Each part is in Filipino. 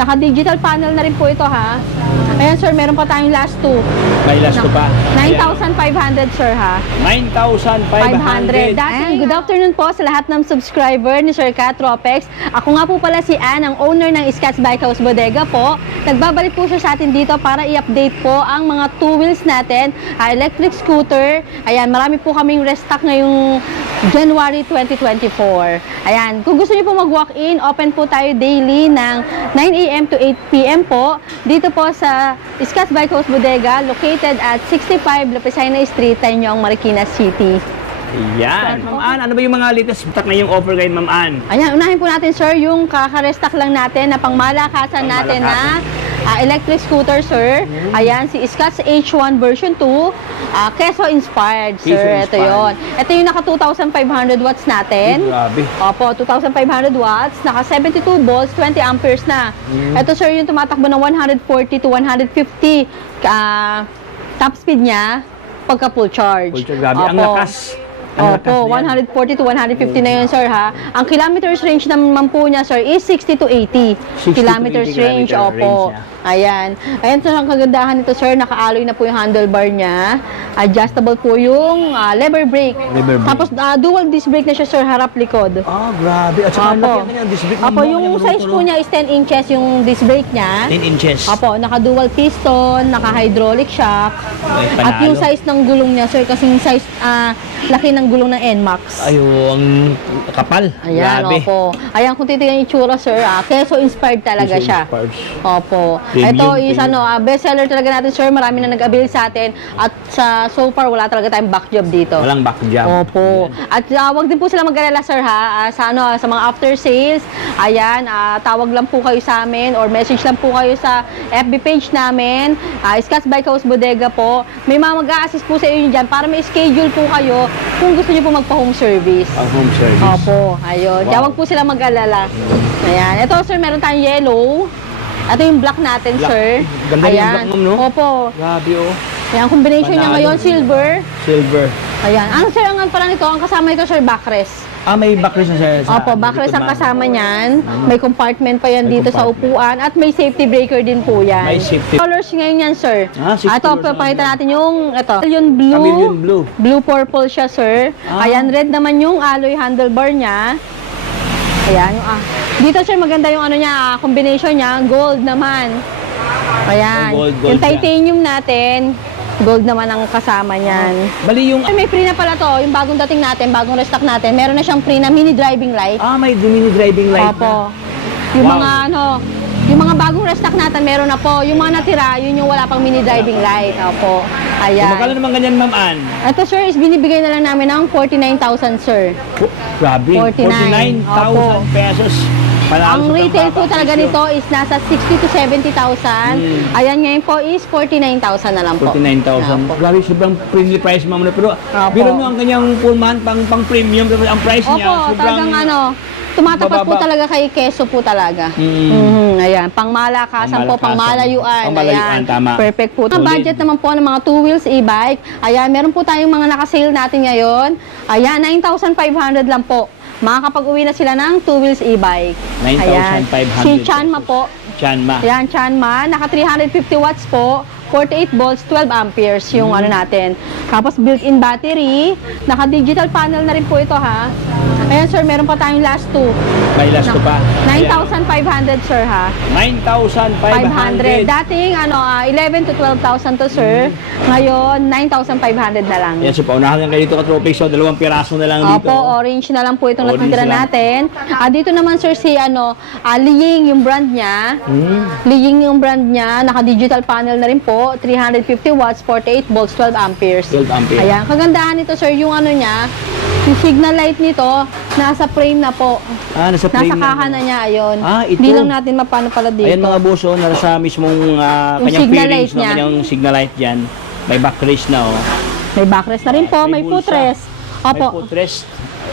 Naka-digital panel na rin po ito, ha. Ayan, sir, meron pa tayong last two. May last pa. 9,500, sir, ha. 9,500. Good afternoon po sa lahat ng subscriber ni Sir Kat Tropex. Ako nga po pala si Ann, ang owner ng Scotts Bike House Bodega po. Nagbabalik po siya sa atin dito para i-update po ang mga two wheels natin, electric scooter. Ayan, marami po kaming restock ngayong January 2024. Ayan, kung gusto niyo po mag-walk-in, open po tayo daily ng 9 AM to 8 PM po. Dito po sa Scotts Bike House Bodega, located at 65 Lapicina Street, Tanyong, Marikina City. Yan. Ma'am Ann, ano ba yung mga latest stock na yung offer ngayon, Ma'am Ann? Ayan, unahin po natin, sir, yung kaka-restock lang natin na pangmalakasan natin na electric scooter, sir. Ayan, si Scotts H1 version 2, Quezon inspired, sir. Quezon Ito yon. Ito yung naka 2,500 watts natin. Grabe. Opo, 2,500 watts, naka 72 volts, 20 amperes na. Ito, sir, yung tumatakbo ng 140 to 150 top speed niya pagka full charge. Full charge, grabe. Ang lakas. Opo, 140 to 150 na yun, sir, ha. Ang kilometers range naman po niya, sir, is 60 to 80 kilometers range. Opo. Ayan. Ayan, sir, ang kagandahan nito, sir, naka-alloy na po yung handlebar niya. Adjustable po yung lever brake. Tapos, dual disc brake na siya, sir, harap-likod. Grabe. At saka Opo. laki yung disc brake. Opo, yung size po niya is 10 inches yung disc brake niya. 10 inches. Opo, naka-dual piston, naka-hydraulic shock. Ay, At yung size ng gulong niya, sir, kasi yung size, laki ng gulong ng NMAX. Ayun, kapal. Ayan, Grabe. opo. Ayan, kung titignan yung itsura, sir, Quezon inspired talaga Quezon siya. inspired. Opo. Premium, Ito is premium. bestseller talaga natin, sir. Marami na nag-avail sa atin. At so far, wala talaga tayong back job dito. Walang back jump. Opo. At wag din po sila mag-alala, sir, ha. Sa mga after sales, ayan, tawag lang po kayo sa amin or message lang po kayo sa FB page namin. Scotts Bike House Bodega po. May mga mag-a-assist po sa inyo dyan para may schedule po kayo kung gusto niyo po magpa-home service. Ang home service. Opo, ayun. Kaya wag po sila mag-alala. Ayan. Ito, sir, meron tayong yellow. Ito yung black natin, Black. sir. Ganda rin yung black, ma'am, no? Opo. Grabe, oh. Ayan, combination niya Panalo. ngayon, silver. Silver. Ayan. Ang sir, ang pala nito, ang kasama nito, sir, backrest. May backrest na siya. Opo, backrest ang kasama niyan. May compartment pa yan May dito sa compartment. upuan at may safety breaker din po yan. May safety. Colors ngayon yan, sir. 6 Ito, colors papakita naman. natin yung, ito. Yung blue. Chameleon blue. Blue-purple siya, sir. Ayan, red naman yung alloy handlebar niya. Ayan, yung, dito, sir, maganda yung ano niya, combination niya, gold naman. Ayan. Gold Yung siya. titanium natin, gold naman ang kasama niyan. Bali yung... May free na pala to, yung bagong dating natin, bagong restock natin. Meron na siyang free na mini driving light. may mini driving light Opo. na. Yung Wow. mga yung mga bagong restock natin, meron na po. Yung mga natira, yun yung wala pang mini driving light. Opo. Magkano Ayan. naman ganyan, Ma'am Ann? Ito, sir, is binibigay na lang namin ng 49,000, sir. Grabe. 49. 49,000 pesos. Panalo Ang sa retail po pambaba talaga presyo. nito is nasa 60 to 70,000. Ayan, ngayon po is 49,000 na lang po. 49,000. Grabe, sobrang friendly price, ma'am. Pero, Opo. biro mo ang kanyang full month, pang premium, pero ang price niya, Opo, sobrang... talagang tumatapat po mababa. talaga kay keso po talaga. Ayan, pangmalakasan po, Pangmalayuan, pangmalayuan. Ayan, tama. perfect po. Ang Solid. budget naman po ng mga two wheels e-bike. Ayan, meron po tayong mga nakasale natin ngayon. Ayan, 9,500 lang po. Makakapag-uwi na sila ng two wheels e-bike. 9,500 Si Chanma po. Chanma. Ayan, Chanma. Naka 350 watts po. 48 volts, 12 amperes yung ano natin. Tapos built-in battery. Naka-digital panel na rin po ito, ha. Ayan, sir, meron pa tayong last two. May last ko pa. 9,500, sir, ha. 9,500. Dating, 11 to 12,000 to, sir. Ngayon, 9,500 na lang. Yan, so paunahan lang kayo dito ka-tropic. So, 2 piraso na lang dito. Opo, orange na lang po itong Orange natitira lang. natin. Dito naman, sir, si Liying yung brand niya. Liying yung brand niya. Naka-digital panel na rin po. 350 watts, 48 volts, 12 amperes. 12 ampere. Ayan. Kagandahan nito, sir, yung niya, yung signal light nito, nasa frame na po. Nasa frame Nasa kaha na niya, ayun. Ito. Hindi lang natin mapano pala dito. Ayan mga boso, nasa mismong kanyang signal fairings light ng niya. kanyang signal light dyan. May backrest na, oh. May backrest na rin po, may bulsa. footrest. May Opo, footrest.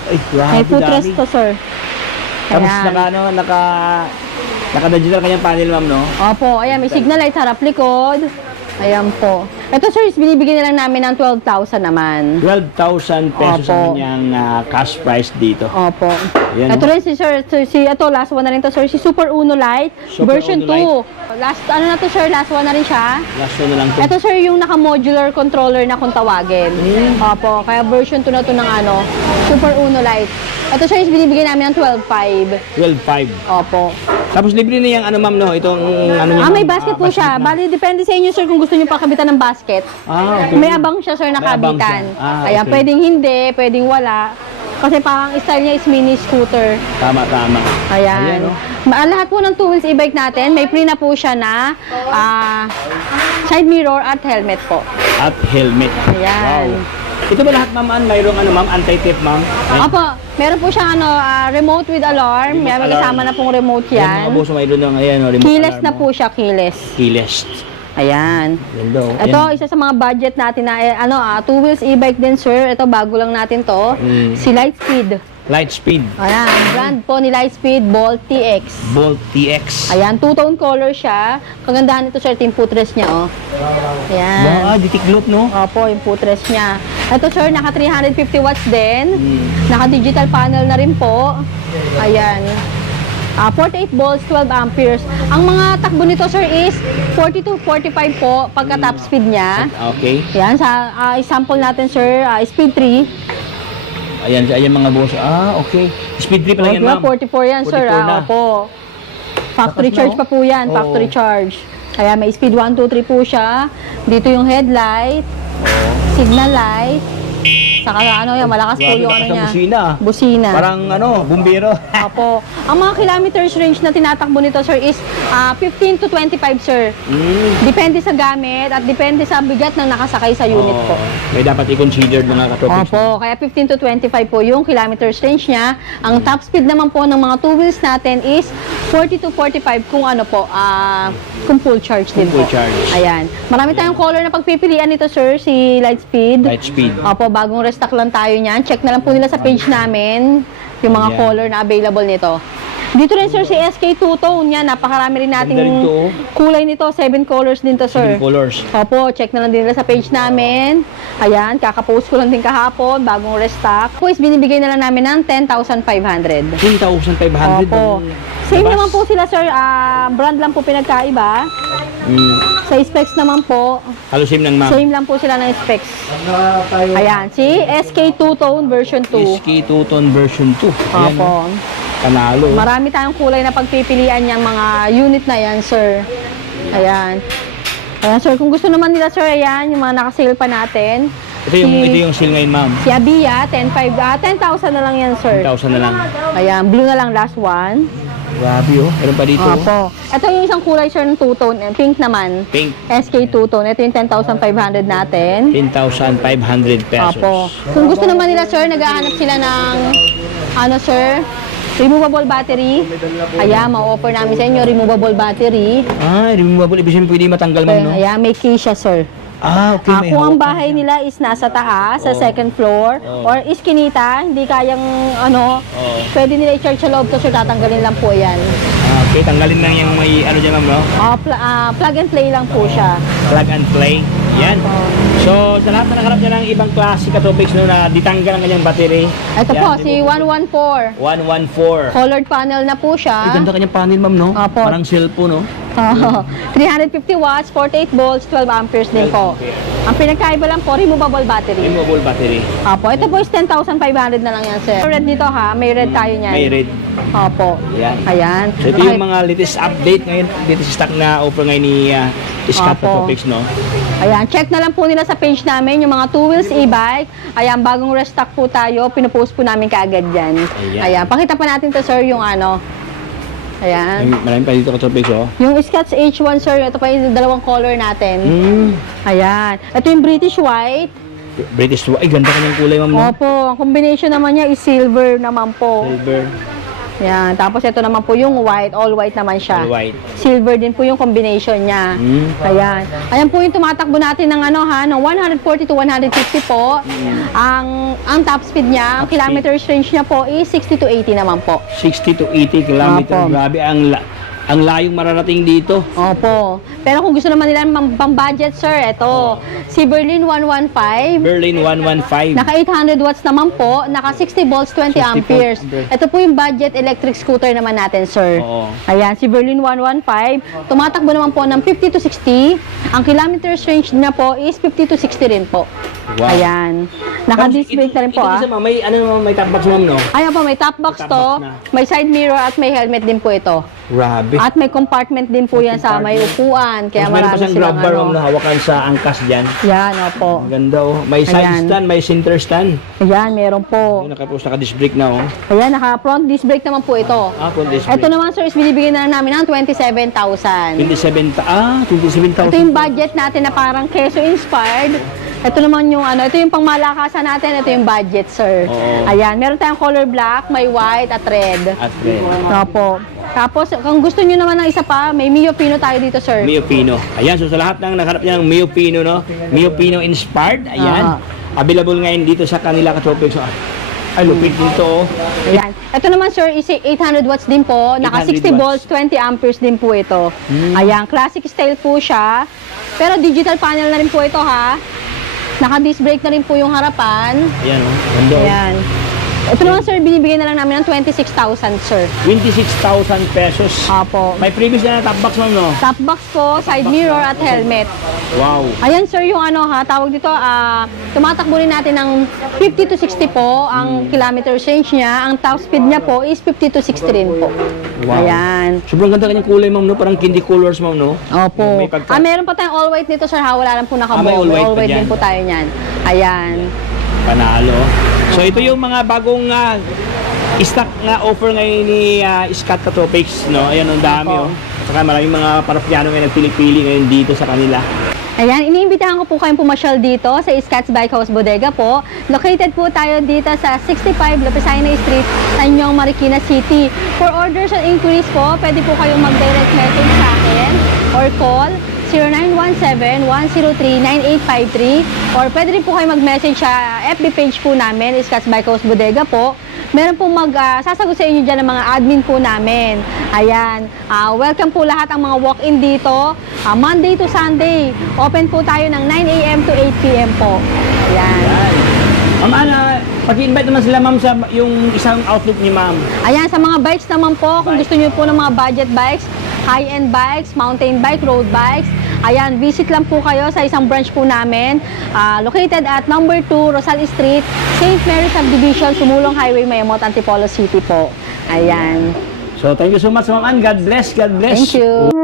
Ay, grabe, may footrest dami. to, sir. Tapos Ayan. naka-digital kanyang panel, ma'am, no? Opo, ayan, may signal light harap likod. Ayan po. Ito sir, is binibigyan na lang namin ng 12,000 naman. 12,000 pesos Opo. ang kanyang cash price dito. Opo. Ayan, Ito oh. rin si sir, ito last one na rin to sir, si Super Uno Lite Super version Uno 2. Last ano na to sir, last one na rin siya. Last one na lang to. Ito sir, yung naka-modular controller na kung tawagin. Opo, kaya version 2 na to ng ano, Super Uno Lite. Ito sir, is binibigyan namin ng 12,500. 12,500. Opo. Tapos libre na yung ano ma'am no, itong ano niya. May basket po siya. Bali, depende sa inyo sir kung gusto niyo pa kabitan ng basket. Okay. May abang siya sir na May abang kabitan. siya. Ayan, Okay. pwedeng hindi, pwedeng wala. Kasi parang style niya is mini scooter. Tama. Ayan. oh. Lahat po ng 2 wheels e-bike natin, may free na po siya na side mirror at helmet po. At helmet. Ayan. Wow. Ito ba lahat ma'am, mayroong ano ma'am, anti-tip ma'am? Opo, meron po siyang remote with alarm. Remote May alarm. kasama na pong remote Yan. Mga yan. boso mayroon ng ayan, remote Keyless alarm na mo. po siya, keyless. Keyless. Ayan. Yan daw. Ito, isa sa mga budget natin na 2 wheels e-bike din sir. Ito, bago lang natin to. Si Lightspeed. Lightspeed. Ayan, brand po ni Lightspeed, Bolt TX. Bolt TX. Ayan, two-tone color siya. Kagandahan nito sir, ito yung footrest niya, oh. Ayan. Wow, ditiklop no? Opo, yung footrest niya. Ito sir, naka 350 watts din. Hmm. Naka digital panel na rin po. Ayan. 48 volts, 12 amperes. Ang mga takbo nito sir is 40 to 45 po pagka top speed niya. Okay. Ayan, sa example natin sir, speed 3. Ayan mga boss. Okay. Speed 3 pala yan ma'am. 44 yan sir. 44 na. Opo. Factory Lakas na, charge oh. pa po yan, Oo. factory charge. Kaya may speed 1, 2, 3 po siya. Dito yung headlight, signal light. Saka yan, malakas po Grabe, yung lakas ano ng niya. busina. Busina. Parang bumbero. Opo. Ang mga kilometers range na tinatakbo nito sir is 15 to 25 sir. Depende sa gamit at depende sa bigat ng nakasakay sa unit po. May dapat i-consider mga katopics. Opo, kaya 15 to 25 po yung kilometers range niya. Ang top speed naman po ng mga 2 wheels natin is 40 to 45 kung ano po, kung full charge din Full po. charge. Ayan. Marami tayong color na pagpipilian nito sir, si Lightspeed. Lightspeed. Opo, bagong restock lang tayo niyan. Check na lang po nila sa page namin yung mga Ayan. color na available nito. Dito rin sir si SK Two-Tone yan. Napakarami rin nating Ganda rin to, oh. kulay nito. 7 colors din to sir. 7 colors. Opo, check na lang din nila sa page namin. Ayan, kakapost ko lang din kahapon, bagong restock. Pues, binibigay na lang namin ng 10,500. 10,500. Opo. Same naman po sila sir, brand lang po pinagkaiba. Sa specs naman po, Halos same lang ma'am. same lang po sila ng specs. Ayan, si SK Two-Tone version 2. SK Two-Tone version 2. Ayan, Opo. Panalo. Marami tayong kulay na pagpipilian niyang mga unit na yan, sir. Ayan. Ayan, sir. Kung gusto naman nila, sir, ayan, yung mga nakasale pa natin. Ito yung seal ngayon ma'am. Si Abia, 10,000 na lang yan, sir. 10,000 na lang. Ayan, blue na lang, last one. Grabe oh. Meron pa dito. oh. Opo. Ito yung isang kulay, sir, ng two-tone. Pink naman. Pink. SK Two-Tone. Ito yung 10,500 natin. 10,500 pesos. Opo. Kung gusto naman nila, sir, naghahanap sila ng, sir, removable battery. Ayan, ma-offer namin sa inyo, removable battery. Removable. Ibig sabihin pwede matanggal ma'am, no? Ayan, may key siya, sir. Okay. May Kung ang hawak. bahay nila is nasa taas, sa second floor, Oh. or iskinita, hindi kayang, Oh. pwede nila i-charge sa loob to, sir, tatanggalin lang po yan. Okay, tanggalin lang yung may dyan ma'am, no? Plug and play lang po siya. Plug and play. Yan. So, sa lahat na nakaharap niya ng ibang klase katopics no, na ditanggal ang kanyang battery. Ito Yan, po, si 114. 114. Colored panel na po Ay, siya. ganda kanyang panel ma'am, no? Opo. Parang cellphone, no? 350 watts, 48 volts, 12 amperes din po. 12 ampere. Ang pinagkaiba lang po, removable battery. Removable battery. Opo, ito po is 10,500 na lang yan, sir. Red dito ha, may red tayo niyan. May red. Opo. Yan. Ayan. So, ito yung mga latest update ngayon. Latest stock na offer ngayon ni Scott Opo. Katopics, no? Ayan, check na lang po nila sa page namin yung mga 2 wheels e-bike. Ayan, bagong restock po tayo. Pinupost po namin kaagad yan. Ayan. Ayan, pakita pa natin to, sir, yung Ayan. Marami pa dito katopics, oh. Yung Scotch H1, sir, ito pa yung dalawang color natin. Ayan. Ito yung British White. British. Ay, ganda kanyang kulay, ma'am, no? Opo, ang combination naman niya is silver naman po. Silver. Yan. Tapos ito naman po yung white, all white naman siya. All white. Silver din po yung combination niya. Ayan. Ayan po yung tumatakbo natin ng ng 140 to 150 po. Ang top speed niya, ang Top speed. kilometers range niya po is 60 to 80 naman po. 60 to 80 kilometer. Opo. Grabe, Ang layong mararating dito. Opo. Pero kung gusto naman nila pang-budget, sir, ito. Si Berlin 115. Berlin 115. Naka 800 watts naman po, naka 60 volts, 20 amperes. Ito po yung budget electric scooter naman natin, sir. Oo. Ayan, si Berlin 115. Tumatakbo naman po ng 50 to 60. Ang kilometers range niya po is 50 to 60 rin po. Wow. Ayan. Naka-disc brake na rin po, Ito isa, ma'am, may, may top box, ma'am, no? Ayan po, may top box Top to. box na. May side mirror at may helmet din po ito. Grabe. At may compartment din po yan sa may upuan. Kaya Tapos meron pa marami siyang silang grab bar, ma'am, na hawakan sa angkas dyan. Yan, opo. Ang ganda, oh. May side Ayan. stand, may center stand. Ayan, meron po. Ayun, naka-disc brake na, oh. Ayan, naka-front disc brake naman po ito. Full disc brake. Ito naman, sir, is binibigyan na lang namin ng 27,000. 27,000. Ito yung budget natin na parang keso inspired. Ito naman yung ito yung pangmalakasan natin, ito yung budget, sir. Oo. Ayan, meron tayong color black, may white at red. At red. Opo. Tapos, kung gusto nyo naman ng isa pa, may Mio Pino tayo dito, sir. Mio Pino. Ayan, so sa lahat ng nakaharap niya ng Mio Pino, no? Mio Pino inspired. Ayan. Available ngayon dito sa kanila ka-tropics. Ay, lupit dito, oh. Ayan. Ito naman, sir, is 800 watts din po. Naka 800 60 volts, 20 amperes din po ito. Ayan, classic style po siya. Pero digital panel na rin po ito, ha. Naka-disc brake na rin po yung harapan. Ayan, oh. Ganda, oh. Ayan. Ito naman, sir, binibigyan na lang namin ng 26,000, sir. 26,000 pesos. Apo. May previous na top box, ma'am, no? Top box po, side mirror at helmet. Wow. Ayan, sir, yung tawag dito, tumatakbo rin natin ng 50 to 60 po ang kilometer range niya. Ang top speed niya po is 50 to 60 rin po. Wow. Ayan. Sobrang ganda kanyang kulay, ma'am, no? Parang candy colors, ma'am, no? Opo. May pagka- Meron pa tayong all white nito, sir, ha? Wala lang po nakabong. may all white pa din dyan. po tayo niyan. Ayan. Panalo. So ito yung mga bagong stock nga offer ngayon ni Scott Ka-Tropics, no? Ayan, ang dami, Opo. oh. Saka maraming mga parapiano ngayon nagpili-pili ngayon dito sa kanila. Ayan, iniimbitahan ko po kayong pumasyal dito sa Scott's Bike House Bodega po. Located po tayo dito sa 65 Lapicina Street, Tanyong, Marikina City. For orders and inquiries po, pwede po kayong mag-direct message sa akin or call 0917-103-9853 or pwede rin po kayo mag-message sa FB page po namin, Scott's Bike House Bodega po. Meron pong sasagot sa inyo dyan ng mga admin po namin. Ayan. Welcome po lahat ang mga walk-in dito. Monday to Sunday. Open po tayo ng 9 a.m. to 8 p.m. po. Ayan. Ma'am Ana, pag-invite naman sila, ma'am, sa yung isang outlet ni ma'am. Ayan, sa mga bikes naman po, kung gusto niyo po ng mga budget bikes, high-end bikes, mountain bike, road bikes, ayan, visit lang po kayo sa isang branch po namin, located at number 2, Rosal Street, St. Mary Subdivision, Sumulong Highway, Mayamot, Antipolo City po. Ayan. So, thank you so much, ma'am Ann. God bless, God bless. Thank you.